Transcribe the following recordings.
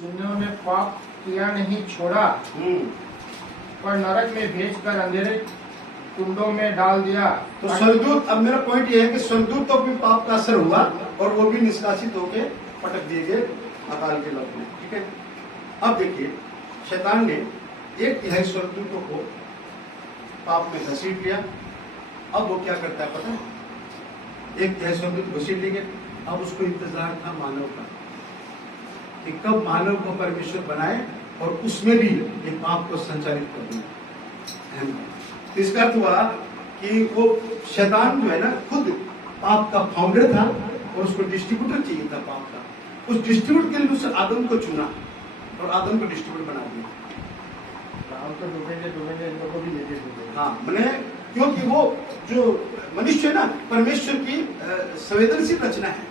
जिन्होंने पाप किया नहीं छोड़ा पर नरक में भेजकर अंधेरे कुंडों में डाल दिया। तो स्वर्गदूत, अब मेरा पॉइंट ये है कि स्वर्गदूत तो भी पाप का असर हुआ और वो भी निष्कासित होके पटक दिए गए अकाल के लौट में। ठीक है, अब देखिए शैतान ने 1/3 स्वर्गदूतों को पाप में घसीट लिया। अब वो क्या करता है पता है? 1/3 स्वर्गदूत घसीट लिए गए। अब उसको इंतजार था मानव का कि कब मानव को परमेश्वर बनाए और उसमें भी ये पाप को संचालित कर दें। तो इसका अर्थ हुआ कि वो शैतान जो है ना खुद पाप का फाउंडर था और उसको डिस्ट्रीब्यूटर चाहिए था पाप का। उस डिस्ट्रीब्यूट के लिए उसने आदम को चुना और आदम को डिस्ट्रीब्यूट बना दिया। राम तो डूबेंगे इन लोगों को भी लेके डूबेंगे। हाँ, मैंने क्योंकि वो जो मनुष्य है ना परमेश्वर की संवेदनशील रचना है,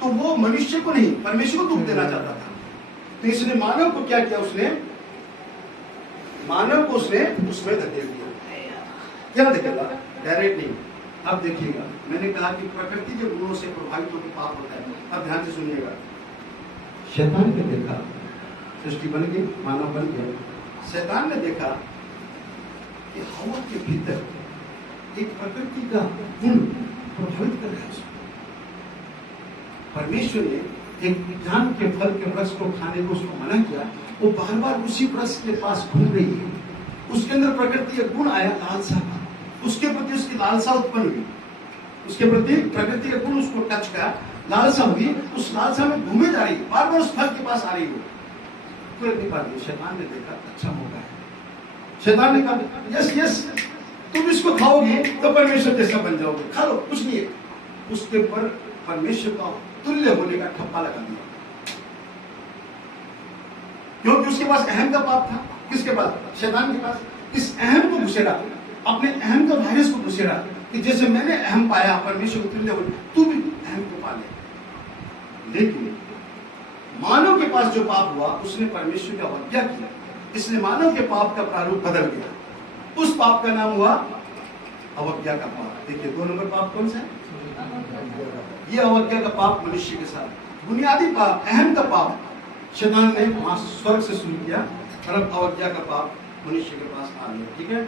तो वो मनुष्य को नहीं परमेश्वर को दुख देना चाहता था। तो इसने मानव को क्या किया? उसने मानव को उसने उसमें धकेल दिया। क्या धकेला? डायरेक्ट नहीं। अब देखिएगा, मैंने कहा कि प्रकृति के गुणों से प्रभावित होकर पाप होता है। अब ध्यान से सुनिएगा। शैतान ने देखा सृष्टि बन गई, मानव बन गया। शैतान ने देखा कि हवा के भीतर एक प्रकृति का गुण प्रभावित कर रहा है उसको। परमेश्वर ने एक ज्ञान के फल के वृक्ष को खाने को उसको मना किया। वो बार बार उसी वृक्ष के पास घूम रही है। उसके अंदर प्रकृति का गुण आया, लालसा का। उसके प्रति उसकी लालसा उत्पन्न हुई। उसके प्रति प्रकृति का गुण उसको टच का लालसा हुई। उस लालसा में घूमे जा रही है, बार बार उस फल के पास आ रही हो। शैतान ने देखा अच्छा मौका है। शैतान ने कहा यस यस, तुम इसको खाओगे तो परमेश्वर जैसा बन जाओगे, खा लो, कुछ नहीं है। उसके ऊपर परमेश्वर का तुल्य होने का ठप्पा लगा दिया, क्योंकि उसके पास अहम का पाप था। किसके पास? शैतान के पास। इस अहम को घुसेड़ा, अपने अहम का वायरस को घुसेड़ा कि जैसे मैंने अहम पाया परमेश्वर को तुल्य हो, तू भी अहम को पा ले। लेकिन मानव के पास जो पाप हुआ उसने परमेश्वर की अवज्ञा की, इसलिए मानव के पाप का प्रारूप बदल गया। उस पाप का नाम हुआ अवज्ञा का पाप। देखिए 2 नंबर पाप कौन सा है? ये अवज्ञा का पाप मनुष्य के साथ बुनियादी पाप, अहम का पाप शैतान ने वहां स्वर्ग से शुरू किया और अब अवज्ञा का पाप मनुष्य के पास आ गया। ठीक है,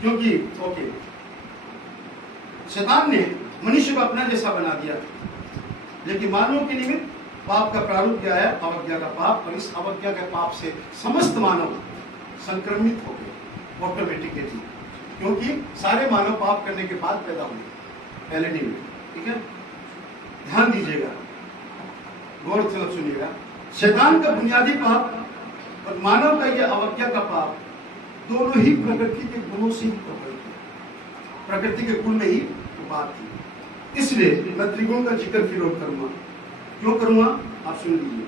क्योंकि ओके शैतान ने मनुष्य को अपना जैसा बना दिया, लेकिन मानव के निमित्त पाप का प्रारूप क्या है? अवज्ञा का पाप। और इस अवज्ञा के पाप से समस्त मानव संक्रमित हो गए ऑटोमेटिकली, क्योंकि सारे मानव पाप करने के बाद पैदा हुए, पहले नहीं हुए। ठीक है, ध्यान दीजिएगा, गौर से सुनिएगा। शैतान का बुनियादी पाप और मानव का यह अवज्ञा का पाप दोनों ही प्रकृति के गुणों से ही प्रभावित है। प्रकृति के गुण में ही बात थी। इसलिए मैं त्रिगुण का जिक्र फिर और करूंगा। क्यों करूंगा आप सुन लीजिए।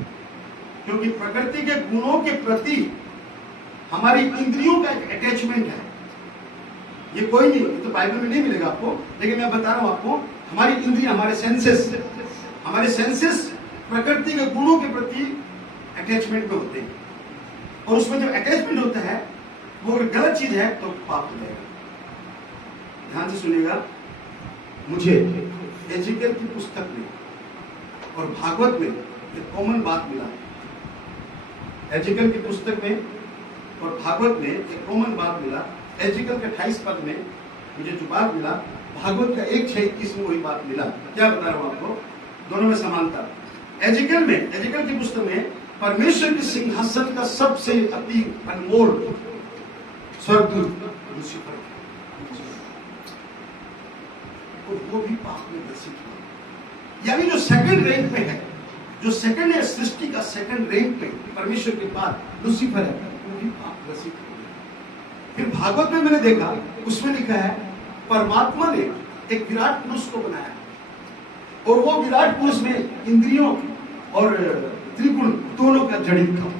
क्योंकि प्रकृति के गुणों के प्रति हमारी इंद्रियों का एक अटैचमेंट है। ये कोई नहीं, ये तो बाइबल में नहीं मिलेगा आपको, लेकिन मैं बता रहा हूं आपको। हमारी इंद्रियां, हमारे सेंसेस प्रकृति के गुणों के प्रति अटैचमेंट में होते हैं, और उसमें जब अटैचमेंट होता है वो अगर गलत चीज है तो पाप हो जाएगा। ध्यान से सुनिएगा। मुझे एजिकल की पुस्तक में और भागवत में एक कॉमन बात मिला। एजिकल की पुस्तक में और भागवत में एक कॉमन बात मिला। एजिकल के 28 पद में मुझे जो बात मिला, भागवत का 1:21 में वही बात मिला। क्या बता रहा हूं आपको, दोनों में समानता। एजिकल की पुस्तक में परमेश्वर के सिंहासन का सबसे अति अनमोल स्वर्गदूत लूसीफर, तो वो भी पाप में ग्रसित हुआ। यानी जो सेकंड रैंक पे है, जो सेकंड है सृष्टि का सेकंड रैंक पे परमेश्वर के बाद लूसीफर है, वो भी पाप ग्रसित हो गया। फिर भागवत में मैंने देखा, उसमें लिखा है परमात्मा ने एक विराट पुरुष को बनाया, और वो विराट पुरुष में इंद्रियों और त्रिगुण दोनों का जड़ित था,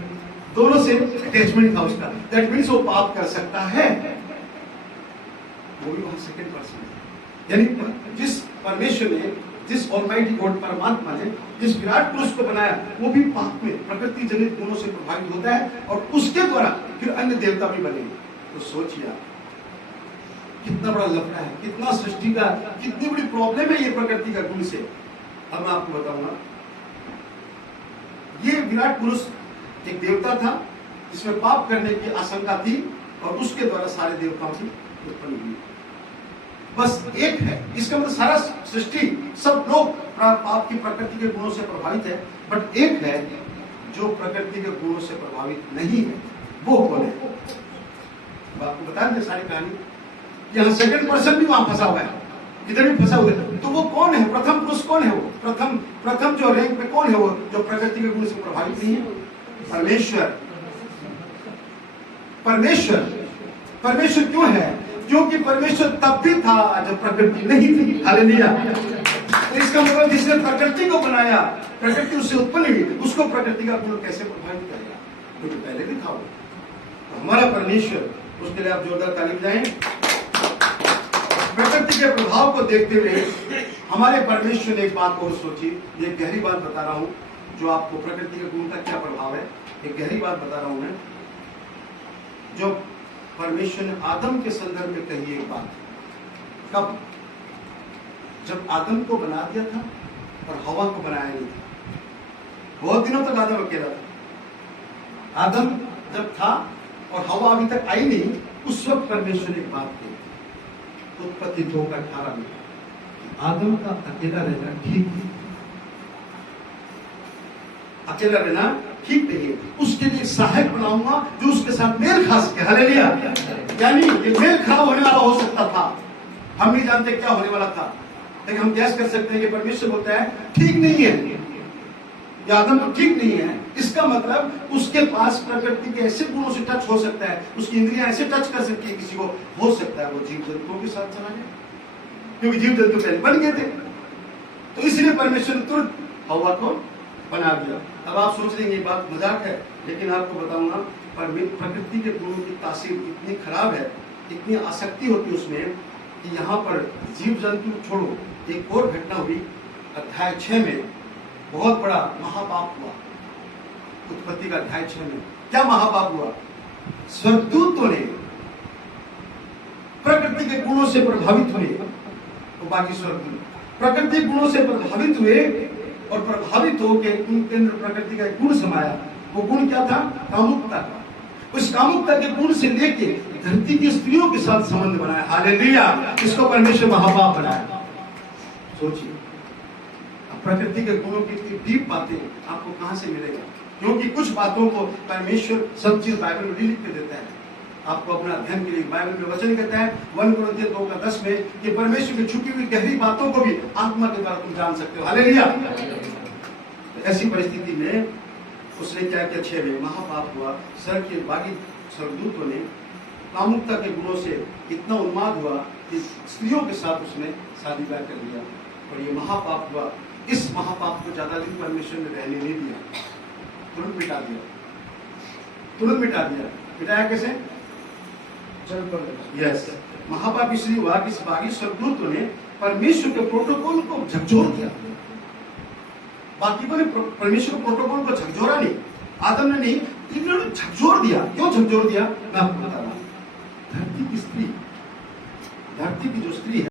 दोनों से अटैचमेंट था उसका। दैट मीन्स वो पाप कर सकता है, वो भी वहां सेकंड पर्सन है। यानी जिस परमेश्वर ने, जिस ऑलमाइटी गॉड परमात्मा ने जिस विराट पुरुष को बनाया, वो भी पाप में प्रकृति जनित गुणों से प्रभावित होता है, और उसके द्वारा फिर अन्य देवता भी बने। तो सोचिए आप, कितना बड़ा लफड़ा है, कितना सृष्टि का, कितनी बड़ी प्रॉब्लम है ये प्रकृति का गुण से। अब मैं आपको बताऊंगा, ये विराट पुरुष एक देवता था जिसमें पाप करने की आशंका थी और उसके द्वारा सारे देवताओं की उत्पत्ति हुई। बस एक है, इसका मतलब सारा सृष्टि सब लोग पाप की प्रकृति के गुणों से प्रभावित है, बट एक है जो प्रकृति के गुणों से प्रभावित नहीं है। वो कौन है? आपको बता दें सारी कहानी। यहाँ सेकंड पर्सन भी वहां फंसा हुआ है, इधर भी फंसा हुआ है। तो वो कौन है? प्रथम पुरुष कौन है? वो प्रथम जो रैंक पे कौन है? वो जो प्रकृति के गुण से प्रभावित नहीं है। परमेश्वर। परमेश्वर परमेश्वर क्यों है? क्योंकि परमेश्वर तब भी था जब प्रकृति नहीं थी। हालेलुया। तो इसका मतलब जिसने प्रकृति को बनाया, प्रकृति उससे उत्पन्न हुई, उसको प्रकृति का गुण कैसे प्रभावित करेगा? क्योंकि पहले भी था वो। तो हमारा परमेश्वर, उसके लिए आप जोरदार ताली बजाएं। प्रकृति के प्रभाव को देखते हुए हमारे परमेश्वर ने एक बात और सोची। ये गहरी बात बता रहा हूं, जो आपको प्रकृति के गुण का क्या प्रभाव है, एक गहरी बात बता रहा हूं मैं। जो परमेश्वर ने आदम के संदर्भ में कही एक बात, कब? जब आदम को बना दिया था और हवा को बनाया नहीं था। बहुत दिनों तक आदम अकेला था। आदम जब था और हवा अभी तक आई नहीं, उस वक्त परमेश्वर ने एक बात कही, उत्पत्ति 2:18 में, आदम का अकेला रहना ठीक नहीं, अकेला रहना ठीक नहीं है, उसके लिए सहायक बनाऊंगा जो उसके साथ मेल खा सके। हालेलुया। यानी ये मेल खराब होने वाला हो सकता था, हम नहीं जानते क्या होने वाला था, लेकिन हम गैस कर सकते हैं कि परमेश्वर बोलता है ठीक नहीं है, या आदम तो ठीक नहीं है। इसका मतलब उसके पास प्रकृति के ऐसे गुणों से टच हो सकता है, उसकी इंद्रियां ऐसे टच कर सकती है किसी को, हो सकता है वो जीव जंतुओं के साथ चला जाए, क्योंकि जीव जंतु पहले बन गए थे। तो इसलिए परमेश्वर ने तुरंत हवा को बना दिया। अब आप सोच रहे हैं ये बात मजाक है, लेकिन आपको बताऊंगा प्रकृति के गुणों की तासीर इतनी खराब है, इतनी आसक्ति होती है उसमें, कि यहाँ पर जीव जंतु छोड़ो, एक और घटना हुई अध्याय 6 में, बहुत बड़ा महापाप हुआ। उत्पत्ति का अध्याय 6 में क्या महापाप हुआ? स्वर्गदूतों ने प्रकृति के गुणों से प्रभावित हुए, तो बाकी स्वर्गदूत प्रकृति गुणों से प्रभावित हुए और प्रभावित होकर उनके अंदर प्रकृति का एक गुण समाया। वो गुण क्या था? कामुकता का। उस कामुकता के गुण से लेके धरती की स्त्रियों के साथ संबंध बनाया। हालेलुया। इसको परमेश्वर महापाप बनाया। सोचिए, प्रकृति के गुणों की इतनी डीप बातें आपको कहां से मिलेगा? क्योंकि कुछ बातों को परमेश्वर सब चीज बाइबल में लिख के देता है आपको अपना अध्ययन के लिए। बाइबल में वचन कहता है 1 कुरिन्थियों 2:10 में कि परमेश्वर की छुपी हुई गहरी बातों को भी आत्मा के द्वारा तुम जान सकते हो। हालेलुया। तो ऐसी परिस्थिति में उसने क्या किया? 6 में महापाप हुआ। स्वर्ग के बागी स्वर्गदूतों ने कामुकता के गुणों से इतना उन्माद हुआ कि स्त्रियों के साथ उसने शादी ब्याह कर लिया और ये महापाप हुआ। इस महापाप को ज्यादा दिन परमेश्वर ने रहने नहीं दिया, तुरंत मिटा दिया। तुरंत मिटा दिया। मिटाया कैसे? यस। महापाप इसलिए हुआ कि इस बागी स्वर्गदूतों ने परमेश्वर के प्रोटोकॉल को झकझोर दिया। बाकी को ने परमेश्वर के प्रोटोकॉल को झकझोरा नहीं, आदम ने नहीं, इन्होंने झकझोर दिया। क्यों झकझोर दिया? मैं आपको बता रहा हूं। धरती की जो स्त्री है